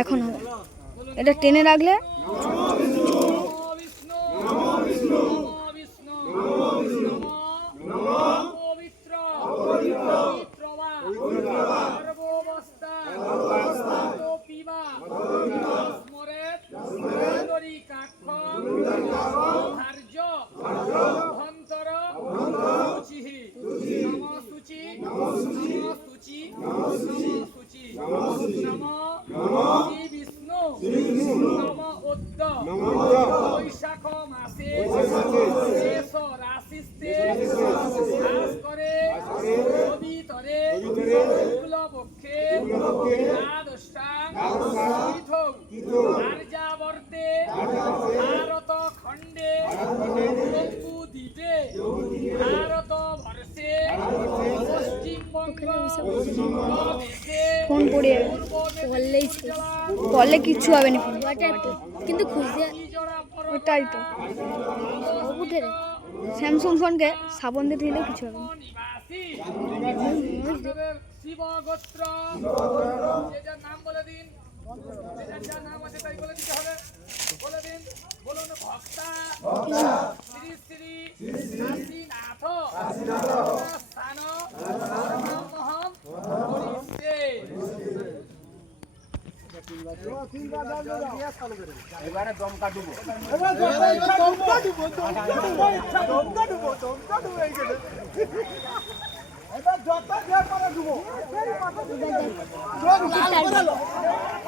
এখন হবে এটা টেনে রাখলে বৈশাখ মাসে রাশিতে করে ভিতরে শুক্লপক্ষে আর্যাবর্তে ভারত খণ্ডে দ্বীপে ভারত বর্ষে পশ্চিমবঙ্গ ফোন পড়ে বললে কিচ্ছু হবে না কিন্তু খুঁজতে ওটাই তো স্যামসাং ফোনকে সাবন দিয়ে দিলেও কিছু হবে না। শিব গোত্র নাম বলে দিন, যা নাম আছে তাই বলে দিতে হবে। বলে দিন, বলুন ভক্তা শ্রী শ্রী কাশীনাথ স্থান মহম হরিষে। এবারে দমকা ডুবো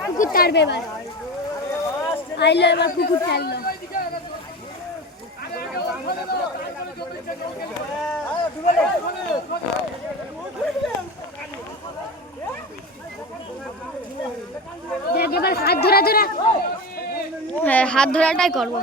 কুকুর টানবে এবার আইলো এবার কুকুর টানলো দেখ এবার হাত ধরা হ্যাঁ হাত ধরাটাই করবো।